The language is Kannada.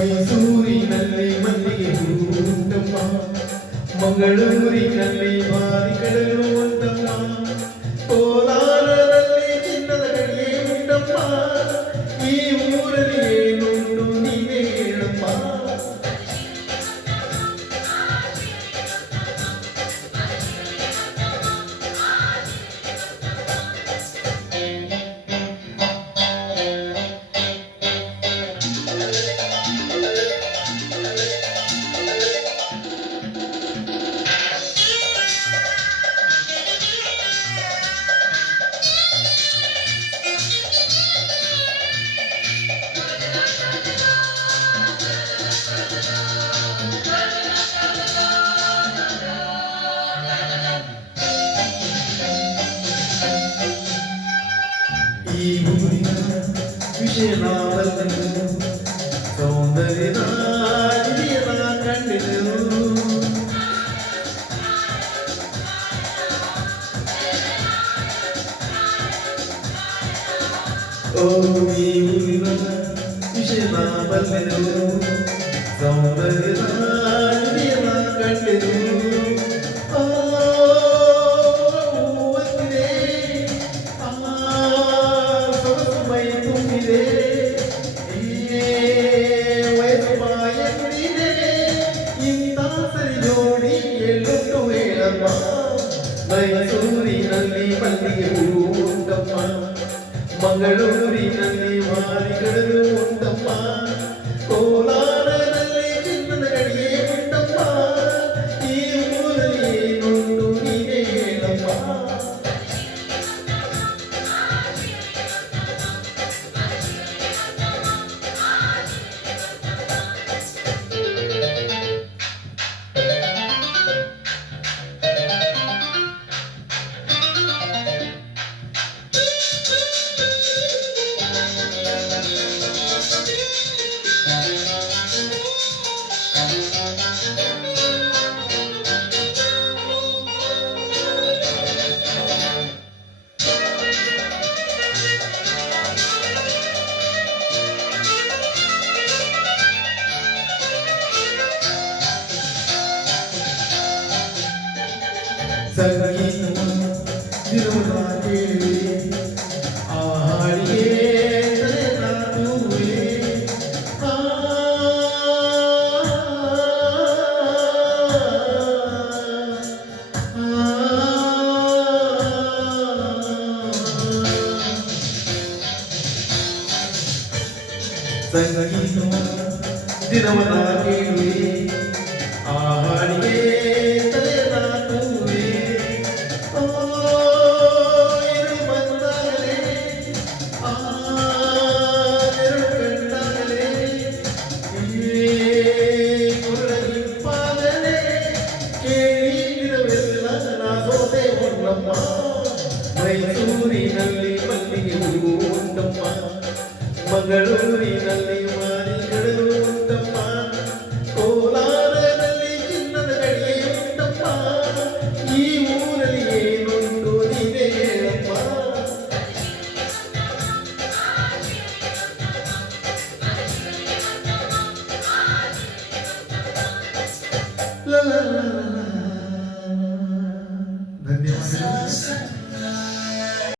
ಮೈಸೂರಿನಲ್ಲಿ ಮಲ್ಲಿಗೆ ಹೂವುಂಟಮ್ಮ, ಮಂಗಳೂರಿನಲ್ಲಿ ಮಾರಿ ಕಡಲು ಉಂಟಮ್ಮ, ಕೋಲಾರದಲ್ಲಿ ಚಿನ್ನದ ಗಡಿಗೆ ಉಂಟಮ್ಮ, ಈ ಊರಲ್ಲಿ ಏನುಂಟು ನೀವೇ ಹೇಳಮ್ಮ. ಈ ಊರಿನ ವಿಷಯನಾದಲ್ಲನು ಸೌಂದರ್ಯದ ಹಿರಿಯನ ಕಂಡೆನು. ಓ ಈ ಊರಿನ ವಿಷಯನಾದಲ್ಲನು ಸೌಂದರ್ಯದ ಹಿರಿಯನ ಕಂಡೆನು. ಮೈಸೂರಿನಲ್ಲಿ ಮಲ್ಲಿಗೆ ಹೂವುಂಟಮ್ಮ, ಮಂಗಳೂರಿನಲ್ಲಿ ಮಾರಿ ಕಡಲು ಉಂಟಮ್ಮ, ಕೋಲಾರದಲ್ಲಿ ಚಿನ್ನದ ಗಡಿಗೆ ಉಂಟಮ್ಮ, ಈ ಊರಲ್ಲಿ ಏನುಂಟು ನೀವೇ ಹೇಳಮ್ಮ. ಸಂಗೀತ ದಿನವನ್ನ ಕೇಳಿ ಆ ಹಾಡಿಗೆ ತಲೆನಾಡುವೆ. ಸಂಗೀತ ದಿನವನ್ನ ಕೇಳಿ ಆ ಹಾಡಿಗೆ ಮೈಸೂರಿನಲ್ಲಿ ಮಲ್ಲಿಗೆ ಹೂವುಂಟಮ್ಮ, ಮಂಗಳೂರಿನಲ್ಲಿ ಮಾರಿ ಕಡಲು ಉಂಟಮ್ಮ, ಕೋಲಾರದಲ್ಲಿ ಚಿನ್ನದ ಗಡಿಗೆ ಉಂಟಮ್ಮ, ಈ ಊರಲ್ಲಿ ಏನುಂಟು ನೀವೇ ಹೇಳಮ್ಮ. ಲ